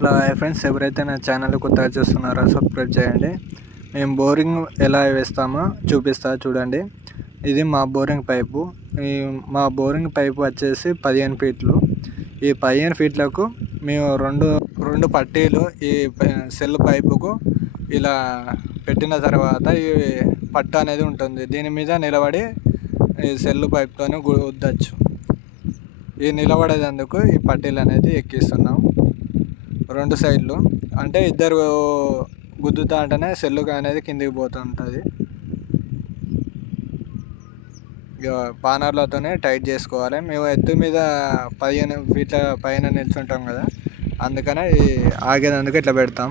Hello hi friends ఎవరైతే నా channel కొత్తగా చూస్తున్నారో సబ్స్క్రైబ్ చేయండి. మేము బోరింగ్ ఎలా వేస్తామో చూపిస్తా చూడండి. ఇది మా బోరింగ్ పైపు ఈ మా బోరింగ్ పైపు వచ్చేసి పదిహేను ఫీట్లు ఈ పదిహేను ఫీట్లకు మేము రెండు రెండు పట్టీలు ఈ సెల్ పైపుకు ఇలా పెట్టిన తర్వాత ఈ పట్ట అనేది ఉంటుంది. దీని మీద నిలబడి ఈ సెల్ పైప్తోనే గుద్దచ్చు ఈ నిలబడేందుకు ఈ పట్టీలు అనేది ఎక్కిస్తున్నాం. రెండు సైడ్లు. అంటే ఇద్దరు గుద్దుతా అంటేనే సెల్లు అనేది కిందికి పోతుంటుంది. ఇక పానర్లతోనే టైట్ చేసుకోవాలి. మేము ఎత్తు మీద పదిహేను ఫీట్ల పైన నిల్చుంటాం కదా. అందుకనే ఆగేదందుకు ఇట్లా పెడతాం.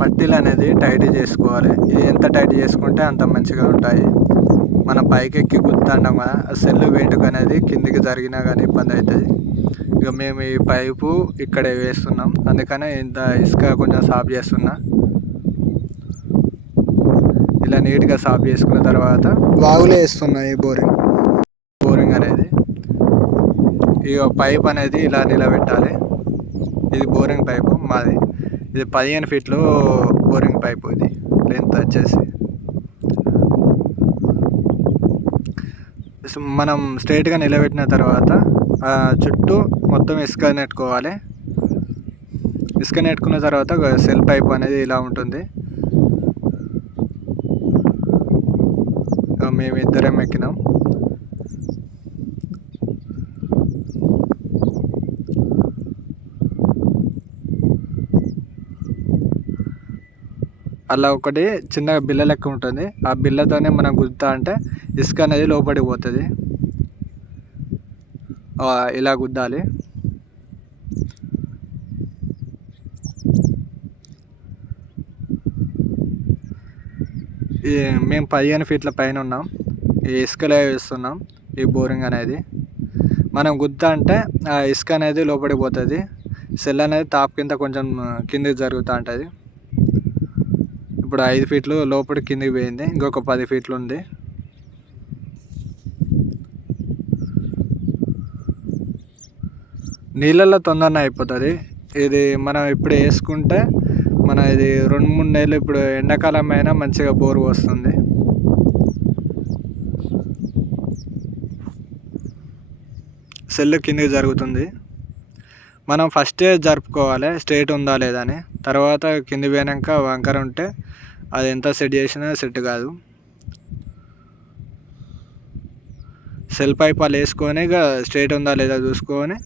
పట్టీలు అనేది టైట్ చేసుకోవాలి. ఇది ఎంత టైట్ చేసుకుంటే అంత మంచిగా ఉంటాయి. మన పైకి ఎక్కి గుర్తుంటాం కదా సెల్లు వేటుకు అనేది కిందికి జరిగినా కానీ ఇబ్బంది అవుతుంది. ఇక మేము ఈ పైపు ఇక్కడే వేస్తున్నాం. అందుకనే ఇంత ఇసుక కొంచెం సాఫ్ చేస్తున్నా. ఇలా నీట్గా సాఫ్ చేసుకున్న తర్వాత వాగులో వేస్తున్నా ఈ బోరింగ్. బోరింగ్ అనేది ఇక పైప్ అనేది ఇలా నిలబెట్టాలి. ఇది బోరింగ్ పైపు మాది. ఇది పదిహేను ఫీట్లు బోరింగ్ పైపు ఇది. లెంత్ వచ్చేసి. మనం స్ట్రైట్గా నిలబెట్టిన తర్వాత చుట్టూ మొత్తం ఇసుక నెట్టుకోవాలి. ఇసుక నెట్టుకున్న తర్వాత సెల్ పైప్ అనేది ఇలా ఉంటుంది. మేము ఇద్దరం ఎక్కినాం. అలా ఒకటి చిన్న బిల్ల లెక్క ఉంటుంది. ఆ బిల్లతోనే మనం గుద్దుతా అంటే ఇసుక అనేది లోపలికి పోతుంది. ఇలా గుద్దాలి? ఈ మేము పదిహేను ఫీట్ల పైన ఉన్నాం. ఈ ఇసుకలో వేస్తున్నాం ఈ బోరింగ్ అనేది. మనం గుద్ద అంటే ఆ ఇసుక అనేది లోపలికి పోతుంది. సెల్ అనేది టాప్ కింద కొంచెం కిందికి జరుగుతూ ఉంటుంది. ఇప్పుడు ఐదు ఫీట్లు లోపలి కిందికి పోయింది ఇంకొక పది ఫీట్లు ఉంది. నీళ్ళల్లో తొందరనే అయిపోతుంది. ఇది మనం ఇప్పుడు వేసుకుంటే మన ఇది రెండు మూడు నెలలు ఇప్పుడు ఎండాకాలం అయినా మంచిగా బోరు వస్తుంది సెల్ కిందికి జరుగుతుంది. మనం ఫస్టే జరుపుకోవాలి స్ట్రైట్ ఉందా లేదా అని. తర్వాత కింది పోయినాక వంకర ఉంటే అది ఎంత సెట్ చేసినా సెట్ కాదు. సెల్ పైపాలు వేసుకొని ఇక స్ట్రైట్ ఉందా లేదా చూసుకొని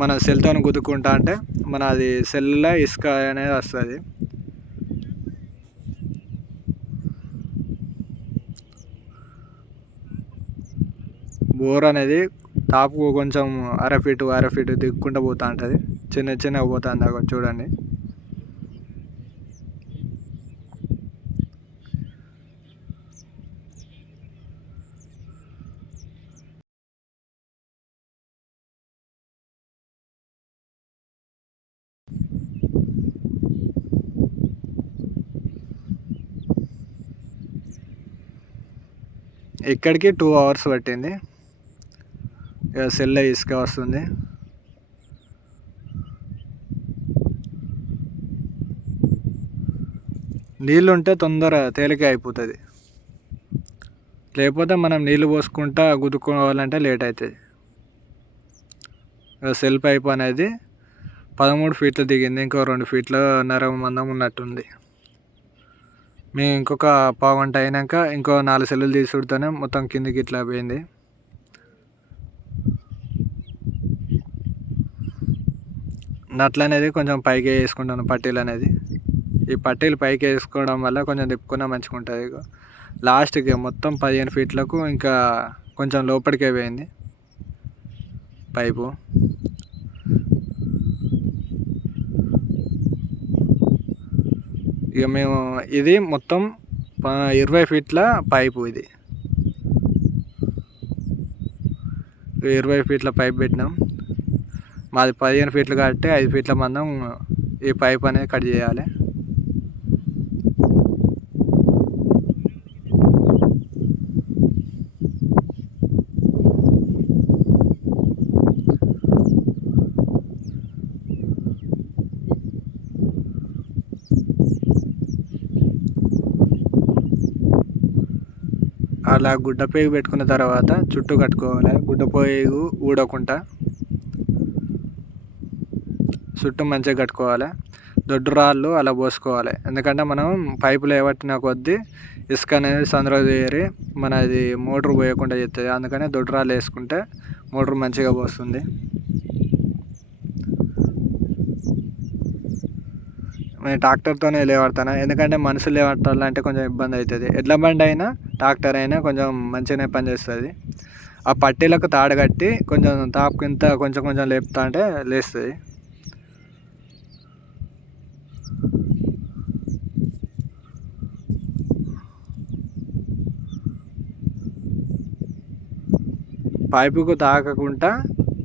మన సెల్తో గుద్దుకుంటా అంటే మన అది సెల్లో ఇసుక అనేది వస్తుంది. బోర్ అనేది టాప్కు కొంచెం అర ఫీటు అర ఫీటు దిక్కుంటూ పోతూ ఉంటుంది. చిన్న చిన్నగా పోతుంది చూడండి. ఇక్కడికి టూ అవర్స్ పట్టింది. ఇక సెల్ ఇసుక వస్తుంది. నీళ్ళు ఉంటే తొందర తేలిక అయిపోతుంది. లేకపోతే మనం నీళ్ళు పోసుకుంటా గుద్దుకోవాలంటే లేట్ అవుతుంది సెల్ పైప్ అనేది పదమూడు ఫీట్లు దిగింది. ఇంకో రెండు ఫీట్ల నర మందం ఉన్నట్టుంది. మేము ఇంకొక పావు గంట అయినాక ఇంకో నాలుగు సెల్లులు తీసుకుంటేనే మొత్తం కిందికి ఇట్లా పోయింది. నట్లు అనేది కొంచెం పైకి వేసుకుంటాను పట్టీలు అనేది. ఈ పట్టీలు పైకి వేసుకోవడం వల్ల కొంచెం తిప్పుకున్నా మంచిగా ఉంటుంది లాస్ట్కి మొత్తం పదిహేను ఫీట్లకు ఇంకా కొంచెం లోపలికే పోయింది. పైపు. ఇక మేము ఇది మొత్తం ప- ఇరవై ఫీట్ల పైపు ఇది. ఇరవై ఫీట్ల పైప్ పెట్టినాం. మాది పదిహేను ఫీట్లు కాబట్టి ఐదు ఫీట్ల మందం ఈ పైప్ అనేది కట్ చేయాలి. అలా గుడ్డ పేగు పెట్టుకున్న తర్వాత చుట్టూ కట్టుకోవాలి. గుడ్డ పేగు ఊడకుండా చుట్టూ మంచిగా కట్టుకోవాలి. దొడ్డు రాళ్ళు అలా పోసుకోవాలి. ఎందుకంటే మనం పైపులు ఏవట్టిన కొద్దీ ఇసుక అనేది సందులో చేరి మనది మోటార్ పోయకుండా చేస్తుంది అందుకనే దొడ్డు రాళ్ళు వేసుకుంటే మోటార్ మంచిగా పోస్తుంది. నేను ట్రాక్టర్తోనే లేవడతాను? ఎందుకంటే మనుషులు లేవట్టాలంటే కొంచెం ఇబ్బంది అవుతుంది. ఎడ్ల బండి అయినా ట్రాక్టర్ అయినా కొంచెం మంచిగానే పనిచేస్తుంది ఆ పట్టీలకు తాడు కట్టి కొంచెం తాపు కింద కొంచెం కొంచెం లేపుతా అంటే లేస్తుంది. పైపుకు తాకకుండా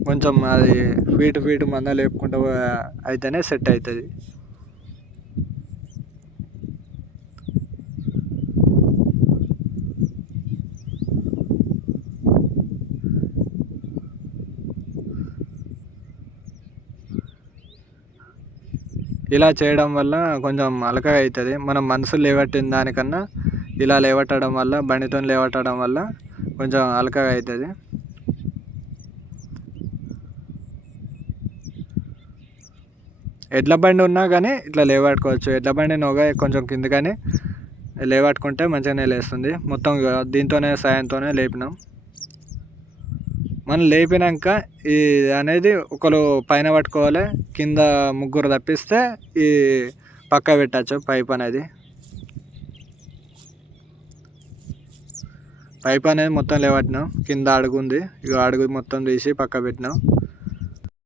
కొంచెం అది ఫీట్ ఫీట్ మంద లేపుకుంటూ అయితేనే సెట్ అవుతుంది. ఇలా చేయడం వల్ల కొంచెం అలకగా అవుతుంది మనం మనసు లేవట్టిన దానికన్నా ఇలా లేవట్టడం వల్ల బండితో లేవట్టడం వల్ల కొంచెం అలకగా అవుతుంది ఎడ్ల బండి ఉన్నా కానీ ఇట్లా లేవాడుకోవచ్చు ఎడ్ల బండి నోగా కొంచెం కింద కానీ మంచిగానే లేస్తుంది. మొత్తం దీంతోనే సాయంతోనే లేపినాం. మనం లేపినాక ఈ అనేది ఒకరు పైన పట్టుకోవాలి కింద ముగ్గురు తప్పిస్తే ఈ పక్క పెట్టచ్చు పైప్ అనేది. పైప్ అనేది మొత్తం లేవట్టినాం కింద అడుగు ఉంది ఇక అడుగు మొత్తం తీసి పక్క పెట్టినాం.